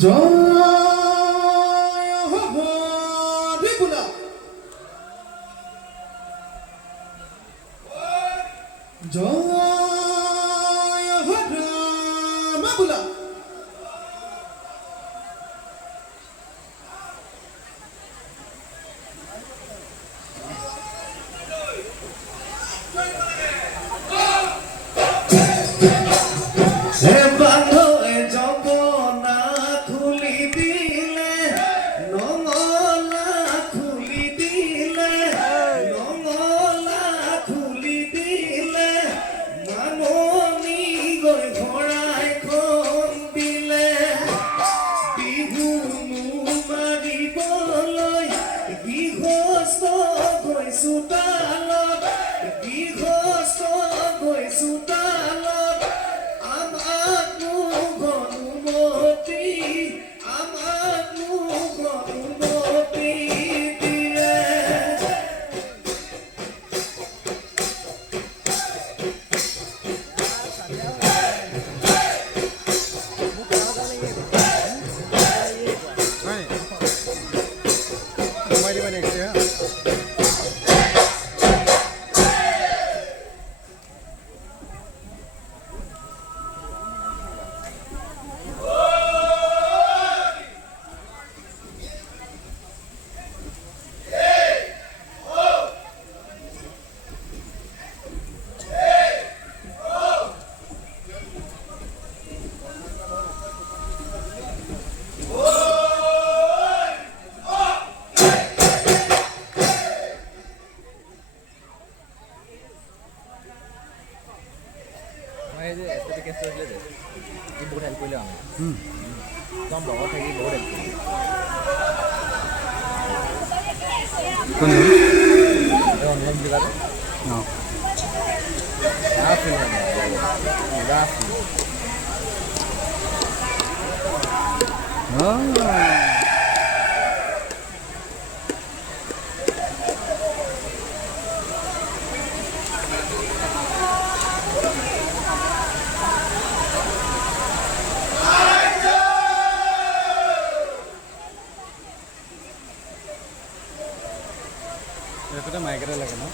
জয় হরি বুলা জয় রাম বুলা হে বান্ধো এ জপনা খুলি দিলে নঙলা খুলি দিলে নঙলা খুলি দিলে মামনি গৈ ভৰাই খন দিলে বিহু মাৰিবলৈ গৃহস্থ গৈছো তালত গৃহস্থ গৈছো তালত আমাকো গনুমতি আমাকো গনুমতি দিয়ে বহুত হেল্প কৰিলে আমি একদম লগত থাকি বহুত হেল্প কৰিলে অনলাইন জেগাত এটাতে মাইকেটা লাগে না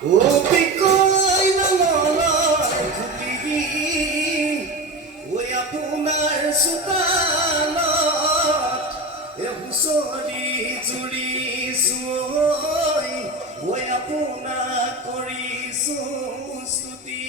Opikoy nangongoy kutigin Oi apunar sutanot Ehusori juri suoi Oi apuna korisu stuti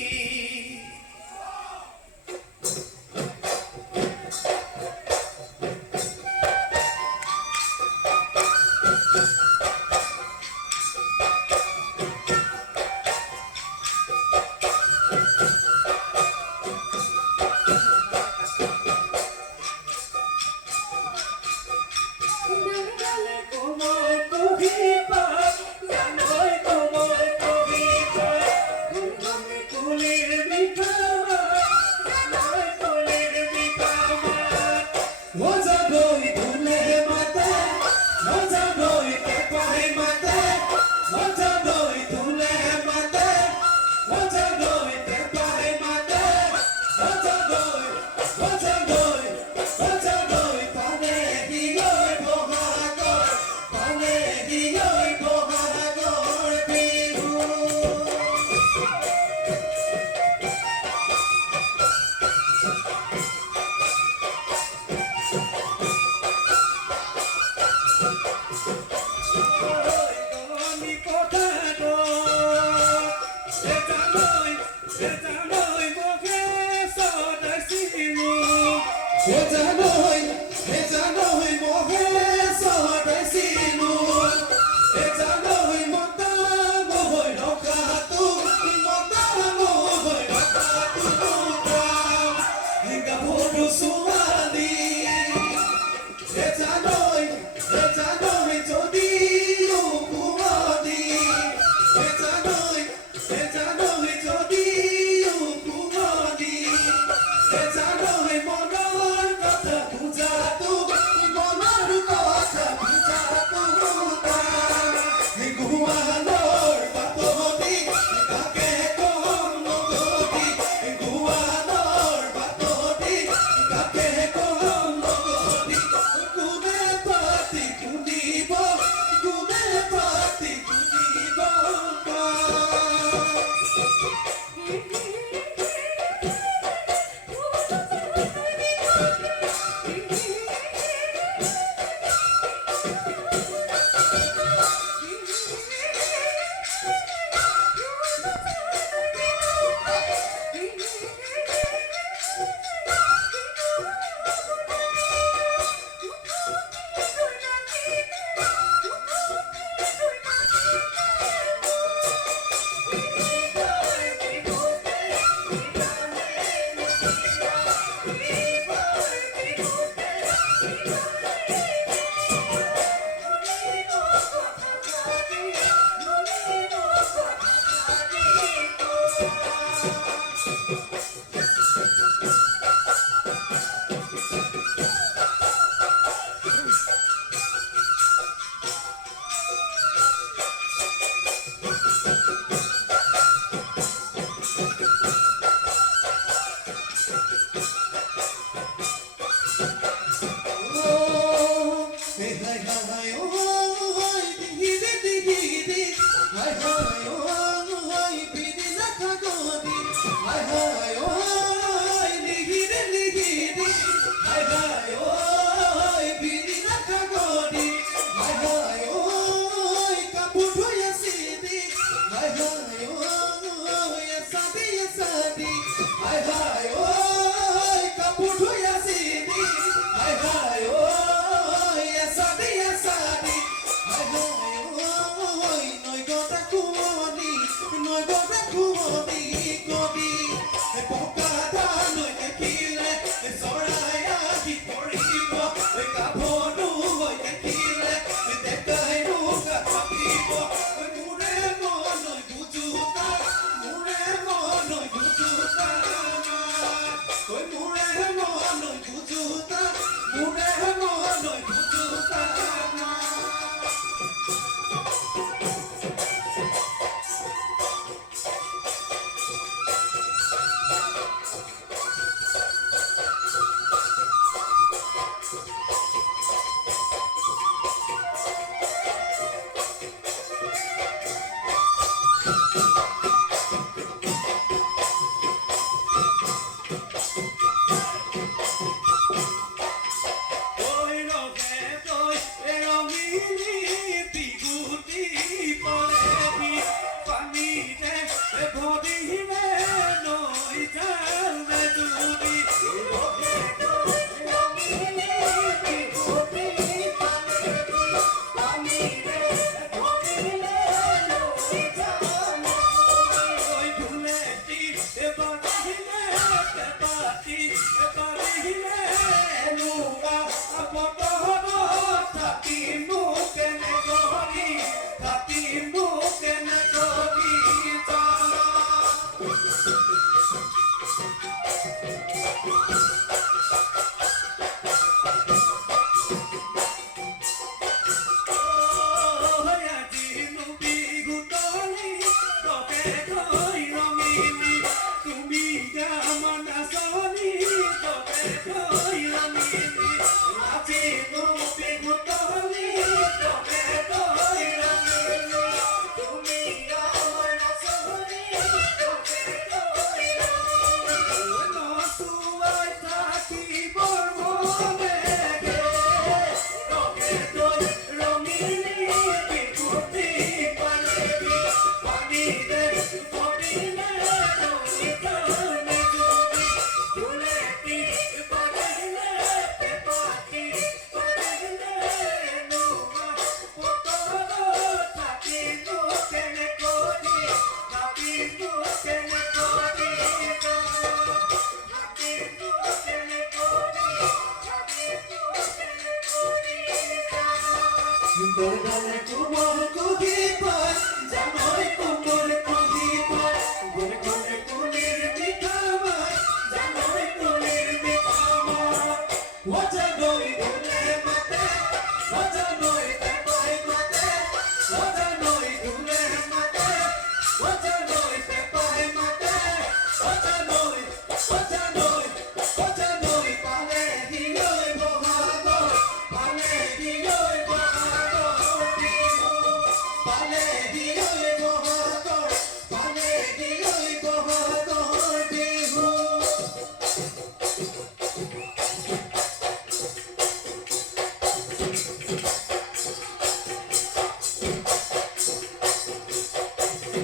Ôi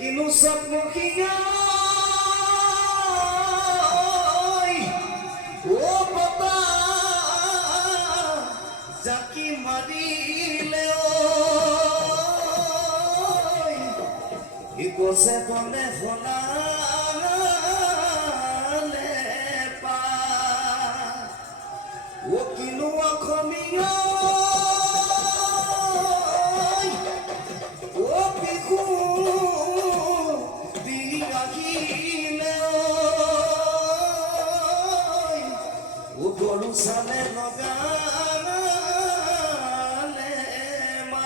kí nụ sập một khi ơi Ô papa Jaki mari leoi Iko se pone fona lepa O kí nụ akhomia O piku Sale nogale ma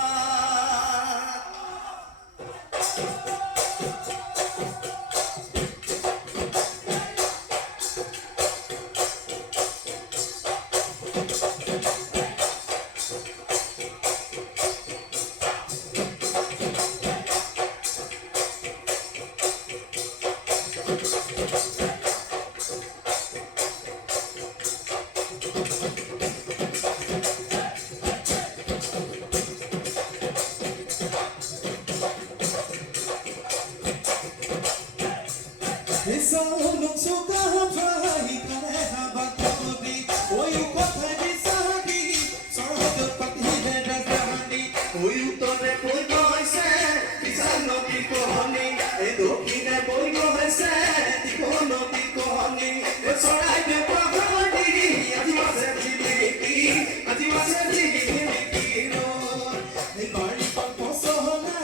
Esa não sou capa e carrega batodi. Oi o cota de sabi, só do pati de rasgani. Oi o tore boi goise kisano ki kohani e dokine boi goise tikono ki kohani e sorai de pahadi adivase jiliki ro E bari pa posona,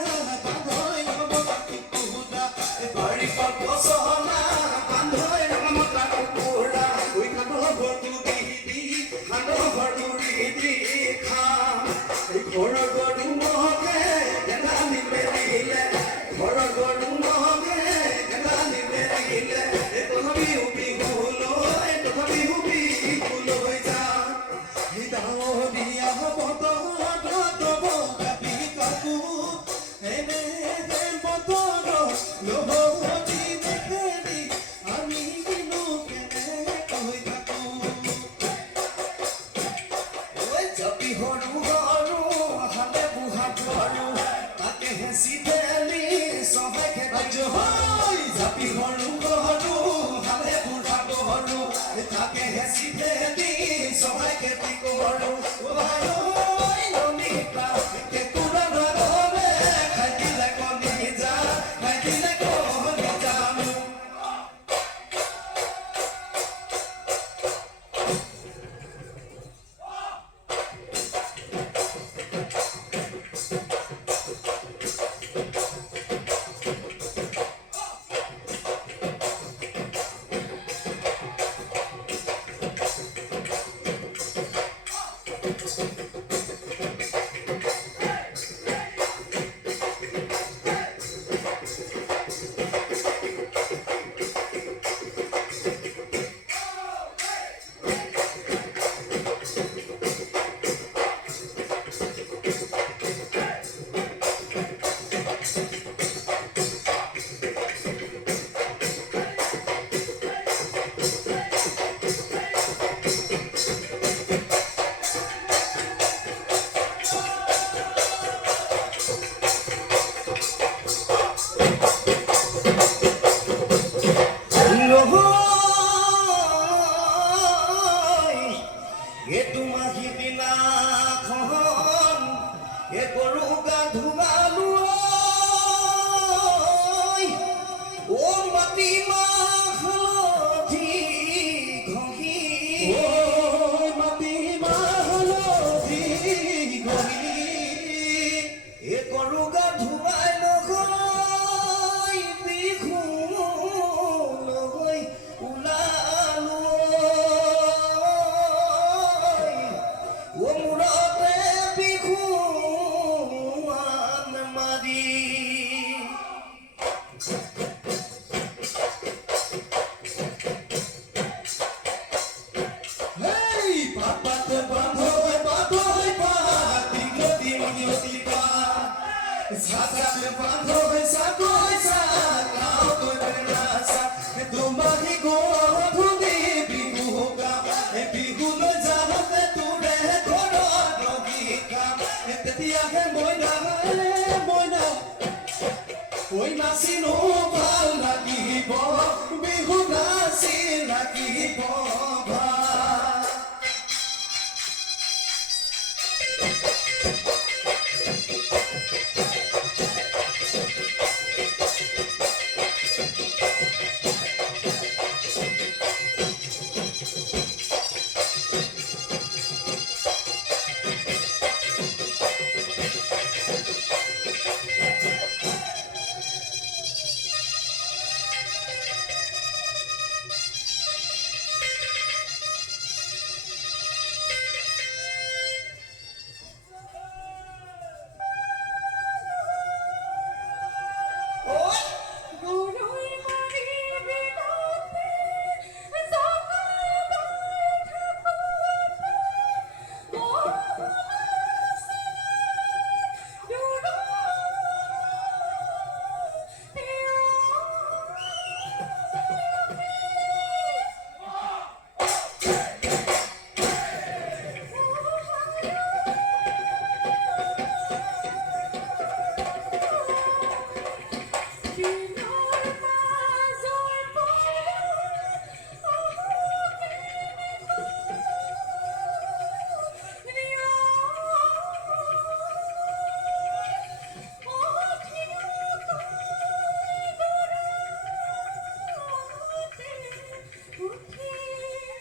bagoi no baki kuda. E bari pa posona, bandhoi ramata kupura oi kano botu di, hano barduri di kha e khora goru moge jangani merile ghor goru moge jangani merile e tohabi ubi hulo hoi ja e dao dia boto boto boga bi kaku. E me boto lo di dekheni, ami dinu kene koi taku. oi jabi horu horu hale buha horu take hesi deli sohai ke Ajo hoy zapi horu horu, hale buha horu, take hesi deli sohai ke horu oi oi nomita ke kura rore khai dile ko ni ja Sa sa le pa thoi sa koi নাচিনো ভাল লাগিব বিহু নাচি লাগিব ভাল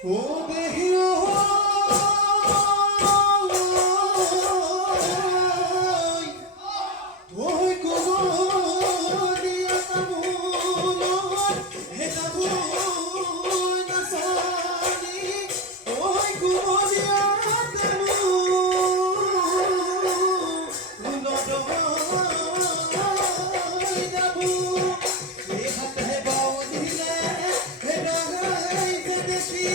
ও দেহিও ওই কুমদিয়া তামুলত হে তামুল নাচনি ওই কুমদিয়া তামুলত দাবু এই হাতে বাউ দিলে হে রাগাই দেখি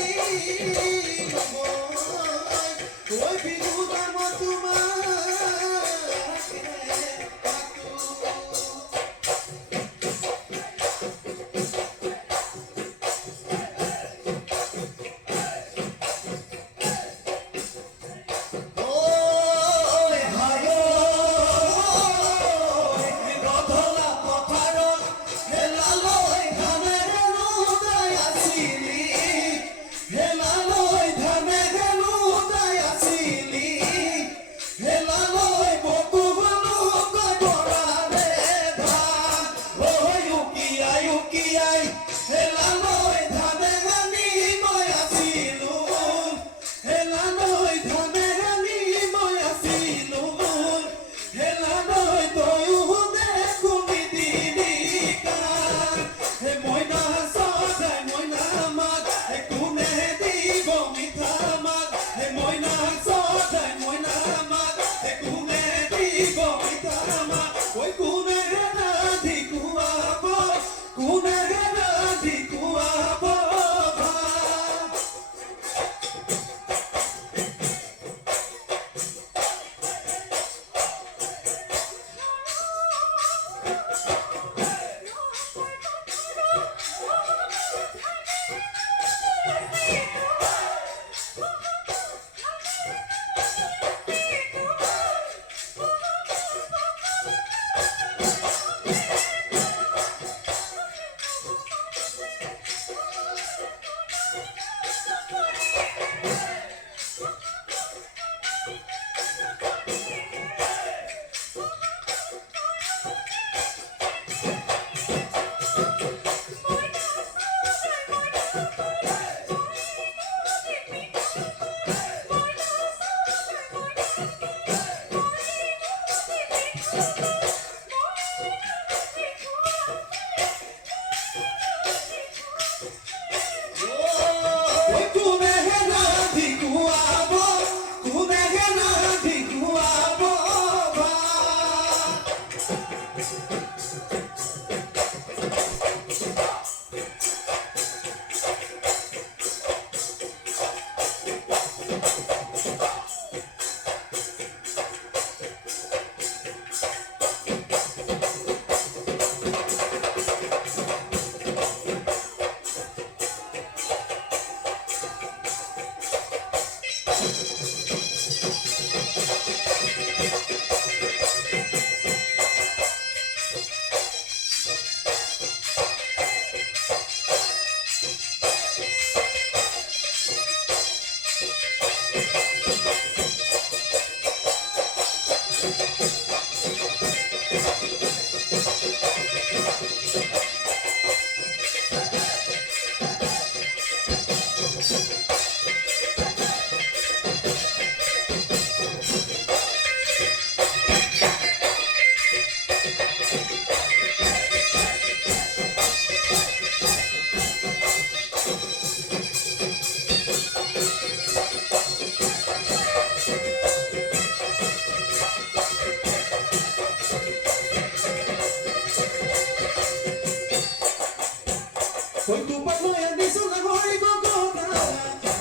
ঐ দুপাত মই আনিছো নাগৰি গগনা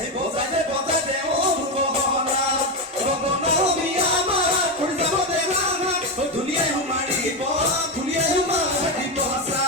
এই বজাই দে ও গগনা গগনা বিয়া মাৰা কৰি যাব দে গানা ঐ ধুলিয়াই মাৰিব সঁচা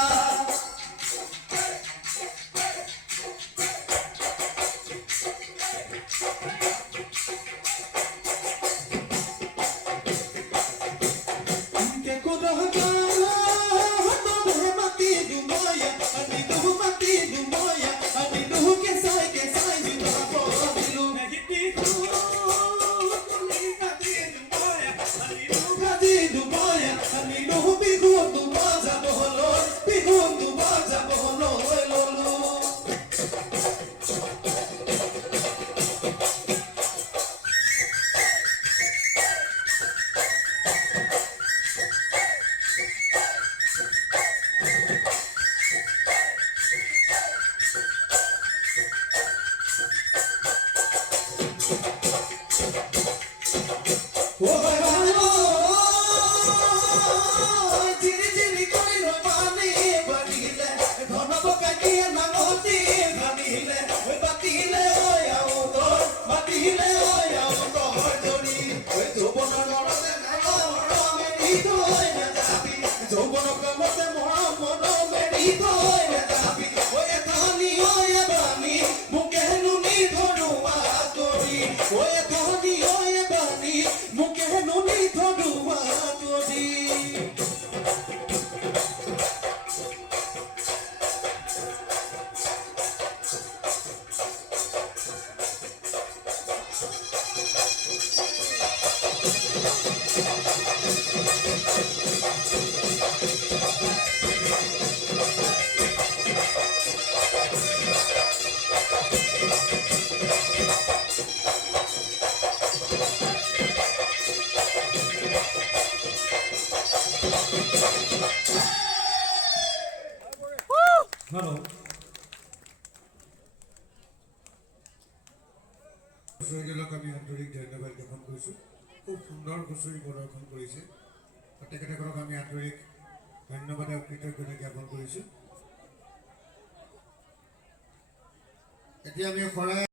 হুঁচৰিজনক আমি আন্তৰিক ধন্যবাদ জ্ঞাপন কৰিছোঁ খুব সুন্দৰ হুঁচৰি প্ৰদৰ্শন কৰিছে তেখেতসকলক আমি আন্তৰিক ধন্যবাদ আৰু কৃতজ্ঞতা জ্ঞাপন কৰিছোঁ এতিয়া আমি শৰাই